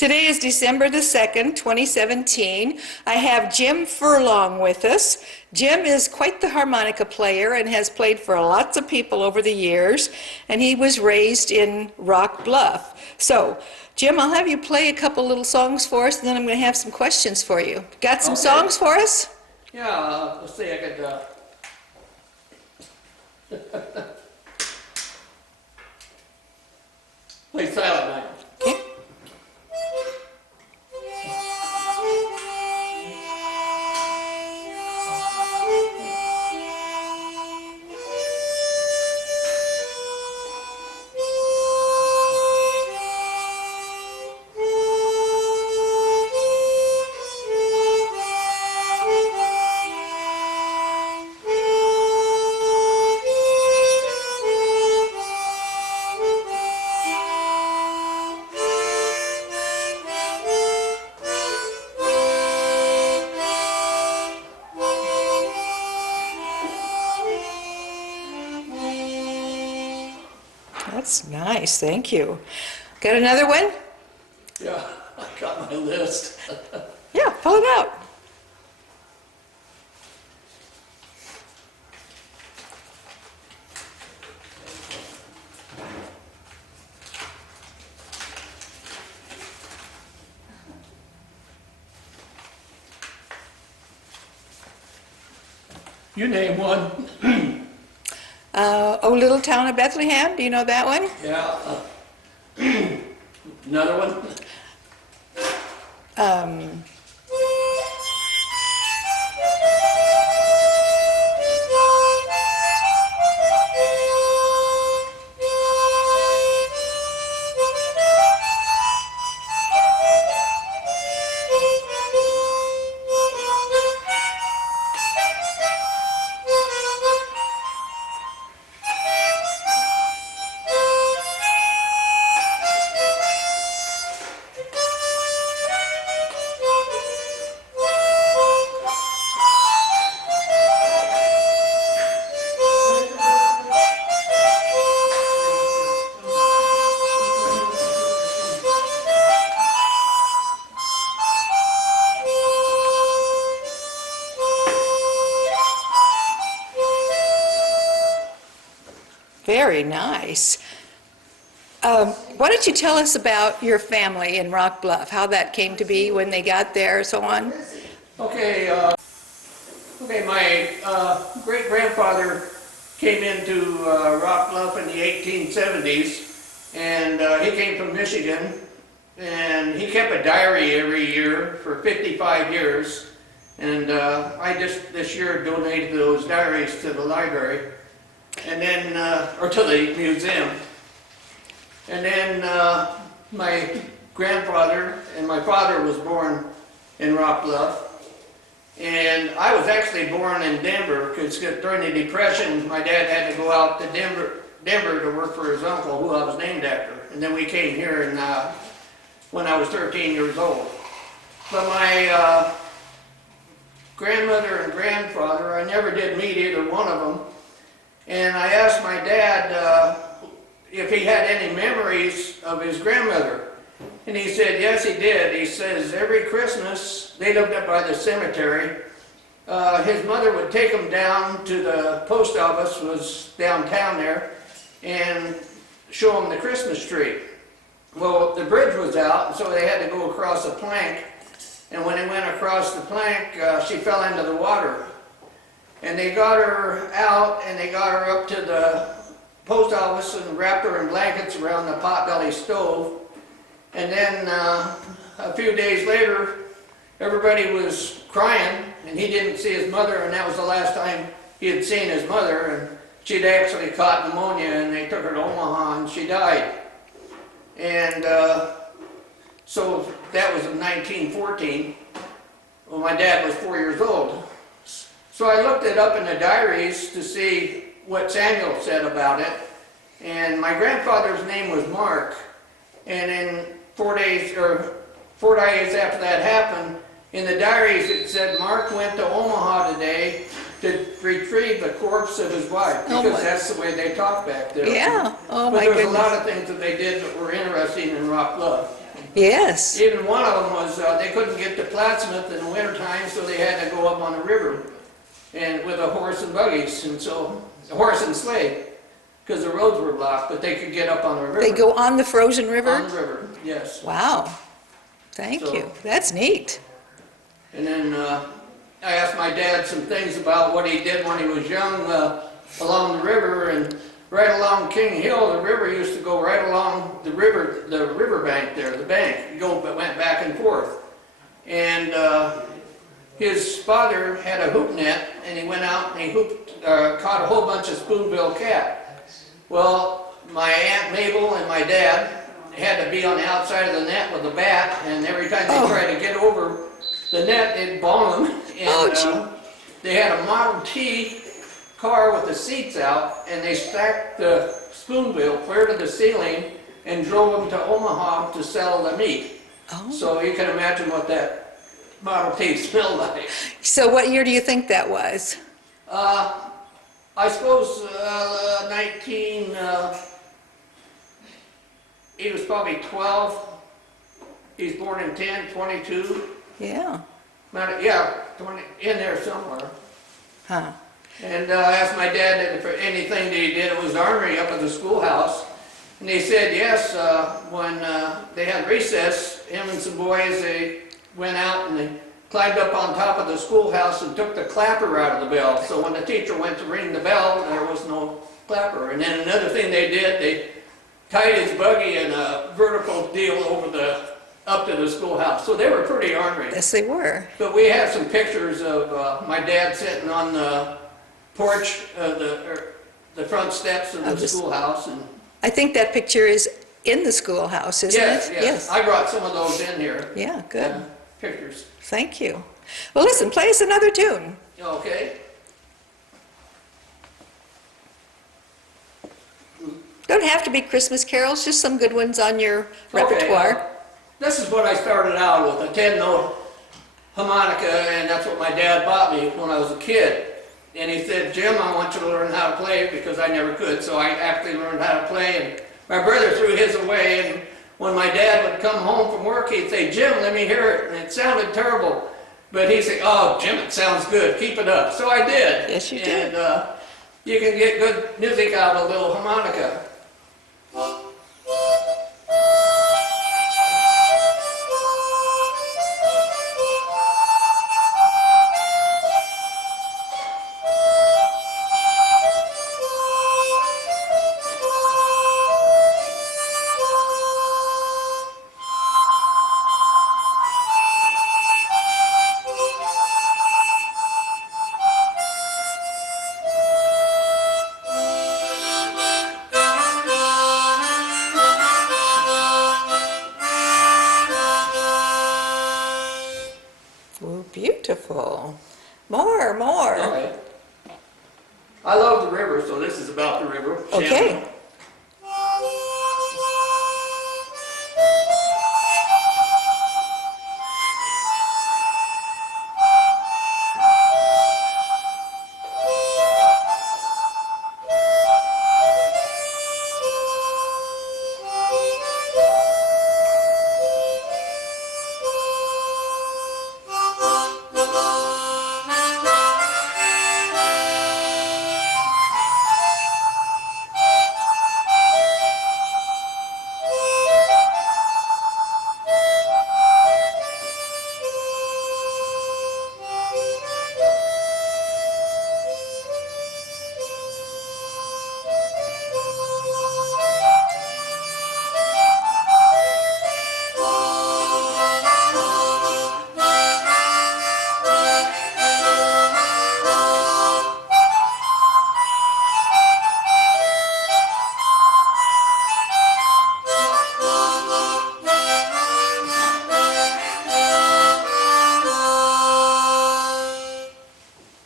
Today is December the 2nd, 2017. I have Jim Furlong with us. Jim is quite the harmonica player and has played for lots of people over the years, and he was raised in Rock Bluff. So, Jim, I'll have you play a couple little songs for us, and then I'm going to have some questions for you. Got some songs for us? Yeah, let's see, I could play Silent Night. Okay. That's nice, thank you. Got another one? Yeah, I got my list. Yeah, pull it out. You name one. Oh, Little Town of Bethlehem, do you know that one? Yeah. Another one. Um, Very nice. Why don't you tell us about your family in Rock Bluff, how that came to be, when they got there, so on? Okay, my great-grandfather came into Rock Bluff in the 1870s, and he came from Michigan, and he kept a diary every year for 55 years, and I just this year donated those diaries to the library, and then, or to the museum. And then my grandfather and my father was born in Rock Bluff. And I was actually born in Denver because during the Depression, my dad had to go out to Denver to work for his uncle, who I was named after. And then we came here when I was 13 years old. But my grandmother and grandfather, I never did meet either one of them. And I asked my dad if he had any memories of his grandmother. And he said, yes, he did. He says every Christmas, they lived up by the cemetery, his mother would take him down to the post office, was downtown there, and show him the Christmas tree. Well, the bridge was out, and so they had to go across a plank. And when they went across the plank, she fell into the water. And they got her out, and they got her up to the post office and wrapped her in blankets around the potbelly stove. And then a few days later, everybody was crying, and he didn't see his mother, and that was the last time he had seen his mother. And she'd actually caught pneumonia, and they took her to Omaha, and she died. And so that was in 1914. Well, my dad was 4 years old. So I looked it up in the diaries to see what Samuel said about it. And my grandfather's name was Mark. And in 4 days after that happened, in the diaries it said Mark went to Omaha today to retrieve the corpse of his wife, because that's the way they talked back there. Yeah. Oh, but my there's goodness. a lot of things that they did that were interesting in Rock Bluff. Yes. Even one of them was, they couldn't get to Plattsmouth in the wintertime, so they had to go up on the river and with a horse and buggies, and so, a horse and sleigh, because the roads were blocked, but they could get up on the river. They go on the frozen river? On the river, yes. Wow. Thank So- you. That's neat. And then I asked my dad some things about what he did when he was young along the river, and right along King Hill, the river used to go right along the river bank there, the bank. But went back and forth. And his father had a hoop net, and he went out and he caught a whole bunch of spoonbill cat. Well, my Aunt Mabel and my dad had to be on the outside of the net with a bat, and every time they tried to get over the net, it'd bong them. And they had a Model T car with the seats out, and they stacked the spoonbill clear to the ceiling and drove them to Omaha to sell the meat. Oh. So you can imagine what that Model T smelled like. So what year do you think that was? I suppose he was probably 12. He's born in 10, 22. Yeah. Yeah, 20, in there somewhere. Huh. And I asked my dad if anything that he did, it was ornery up at the schoolhouse. And he said yes, when they had recess, him and some boys, they went out and they climbed up on top of the schoolhouse and took the clapper out of the bell. So when the teacher went to ring the bell, there was no clapper. And then another thing they did, they tied his buggy in a vertical deal over up to the schoolhouse. So they were pretty ornery. Yes, they were. But we have some pictures of my dad sitting on the porch, the front steps of the schoolhouse. And I think that picture is in the schoolhouse, isn't it? Yes. I brought some of those in here. Yeah, good. Pictures. Thank you. Well, listen, play us another tune. Okay. Don't have to be Christmas carols, just some good ones on your repertoire. Okay, this is what I started out with, a 10-note harmonica, and that's what my dad bought me when I was a kid. And he said, Jim, I want you to learn how to play it, because I never could, so I actually learned how to play. And my brother threw his away, and when my dad would come home from work, he'd say, Jim, let me hear it. And it sounded terrible. But he'd say, oh, Jim, it sounds good. Keep it up. So I did. Yes, you did. And you can get good music out of a little harmonica. Oh, beautiful. More, more. All right. I love the river, so this is about the river. Okay. Shannon.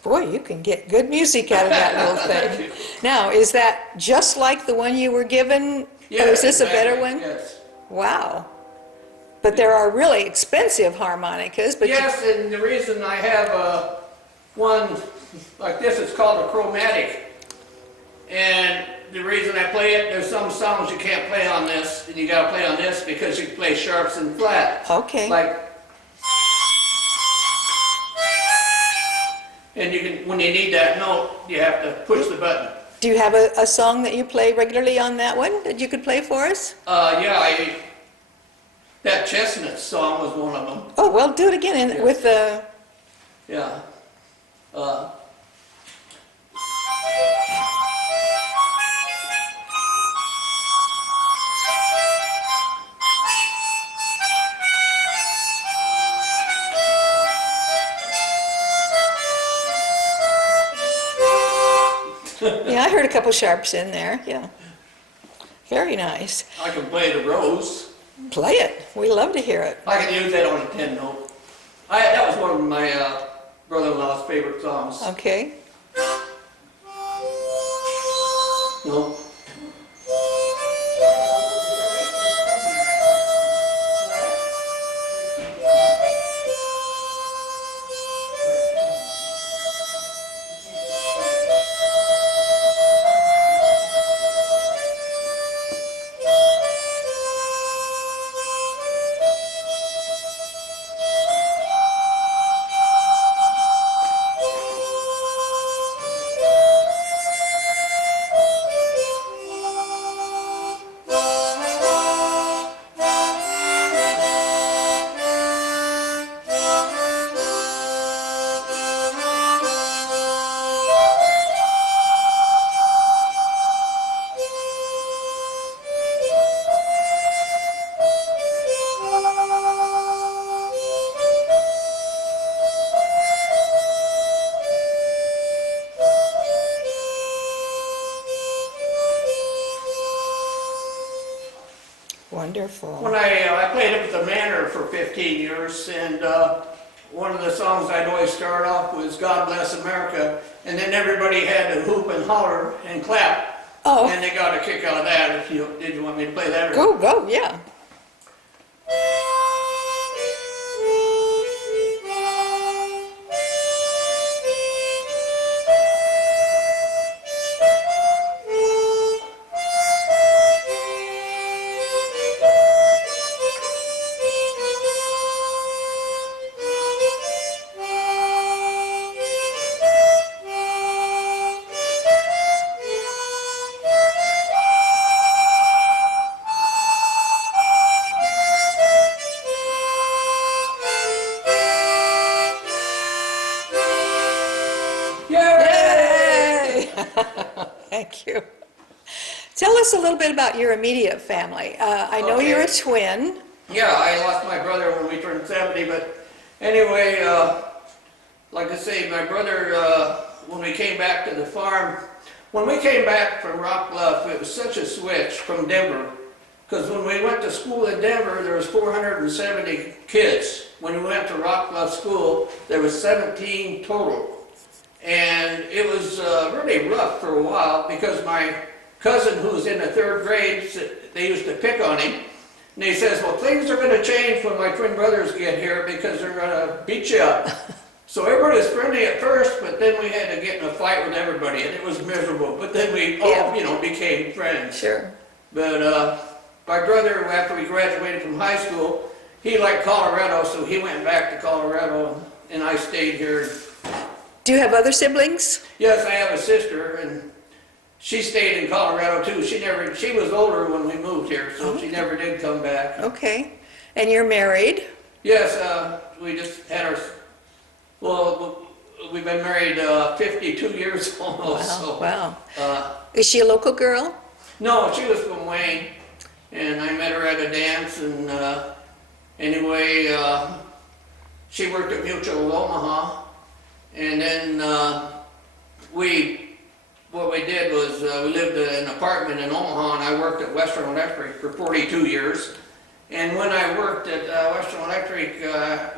Boy, you can get good music out of that little thing. Now, is that just like the one you were given? Or is this a better one? Yes. Wow. But there are really expensive harmonicas, but Yes, and the reason I have one like this, it's called a chromatic. And the reason I play it, there's some songs you can't play on this, and you gotta play on this because you play sharps and flats. Okay. Like, and you can, when you need that note, you have to push the button. Do you have a song that you play regularly on that one that you could play for us? Yeah, that Chestnut song was one of them. Oh, well, do it again Yeah. with the... Yeah. Yeah, I heard a couple sharps in there, yeah. Very nice. I can play the Rose. Play it. We love to hear it. I can use that on a 10 note. That was one of my brother-in-law's favorite songs. Okay. No. Wonderful. When I played it with the Manor for 15 years, and one of the songs I'd always start off was God Bless America, and then everybody had to hoop and holler and clap, Oh. and they got a kick out of that. Did you want me to play that? Or? Go, yeah. Yay! Thank you. Tell us a little bit about your immediate family. I know Okay. you're a twin. Yeah, I lost my brother when we turned 70, but anyway, like I say, my brother, when we came back to the farm, when we came back from Rock Bluff, it was such a switch from Denver, because when we went to school in Denver, there was 470 kids. When we went to Rock Bluff School, there was 17 total. And it was really rough for a while, because my cousin, who was in the 3rd grade, they used to pick on him. And he says, well, things are going to change when my twin brothers get here because they're going to beat you up. So everybody was friendly at first, but then we had to get in a fight with everybody, and it was miserable. But then we all, became friends. Sure. But my brother, after we graduated from high school, he liked Colorado, so he went back to Colorado, and I stayed here. Do you have other siblings? Yes, I have a sister, and she stayed in Colorado too. She was older when we moved here, so she never did come back. Okay. And you're married? Yes, we just had we've been married 52 years almost. Wow, So, wow. Is she a local girl? No, she was from Wayne, and I met her at a dance, and anyway, she worked at Mutual of Omaha, and then what we did was we lived in an apartment in Omaha, and I worked at Western Electric for 42 years. And when I worked at Western Electric,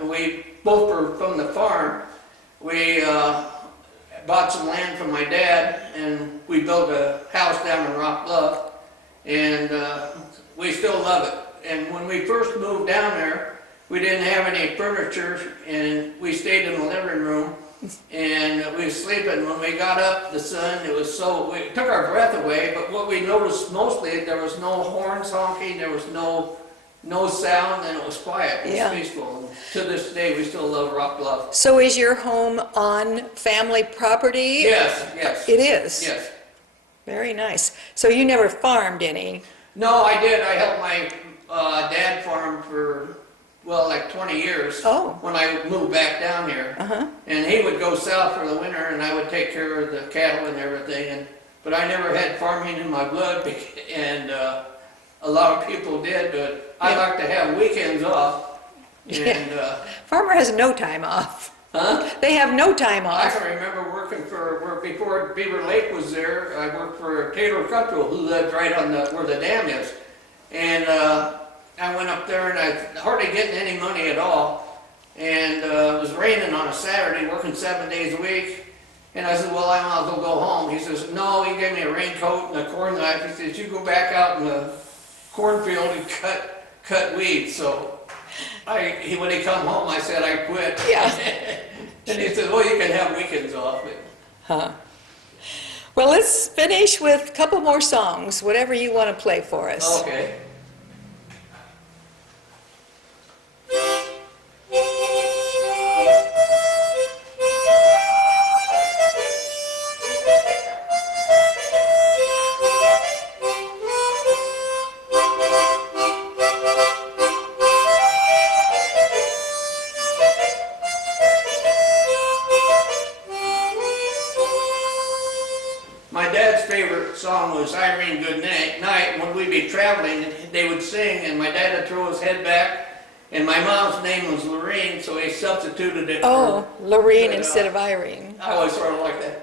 we both were from the farm. We bought some land from my dad, and we built a house down in Rock Bluff, and we still love it. And when we first moved down there, we didn't have any furniture, and we stayed in the living room. And we were sleeping. When we got up, the sun, it took our breath away, but what we noticed mostly, there was no horns honking, there was no sound, and it was quiet, it was Yeah. peaceful. And to this day, we still love Rock Bluff. So is your home on family property? Yes, yes. It is? Yes. Very nice. So you never farmed any? No, I did. I helped my dad farm for, well, like 20 years. Oh. When I moved back down here. Uh-huh. And he would go south for the winter, and I would take care of the cattle and everything. But I never had farming in my blood, and a lot of people did. But I like to have weekends off. And Farmer has no time off. huh? They have no time I off. can remember working before Beaver Lake was there. I worked for Taylor Cuttrell, who lived right on where the dam is. And I went up there, and I hardly getting any money at all. And it was raining on a Saturday, working 7 days a week. And I said, well, I might as well go home. He says, no, he gave me a raincoat and a corn knife. He says, you go back out in the cornfield and cut weeds. So when he come home, I said I quit. Yeah. And he said, well, you can have weekends off. Huh. Well, let's finish with a couple more songs, whatever you want to play for us. Okay. My dad's favorite song was Irene Good Night. When we'd be traveling, they would sing, and my dad would throw his head back, and my mom's name was Lorene, so he substituted it Oh, for... Lorene but, instead of Irene. I always sort of like that.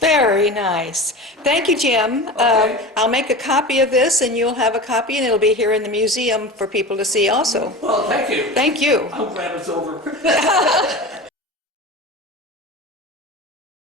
Very nice. Thank you, Jim. Okay. I'll make a copy of this, and you'll have a copy, and it'll be here in the museum for people to see also. Well, thank you. Thank you. I'm glad it's over.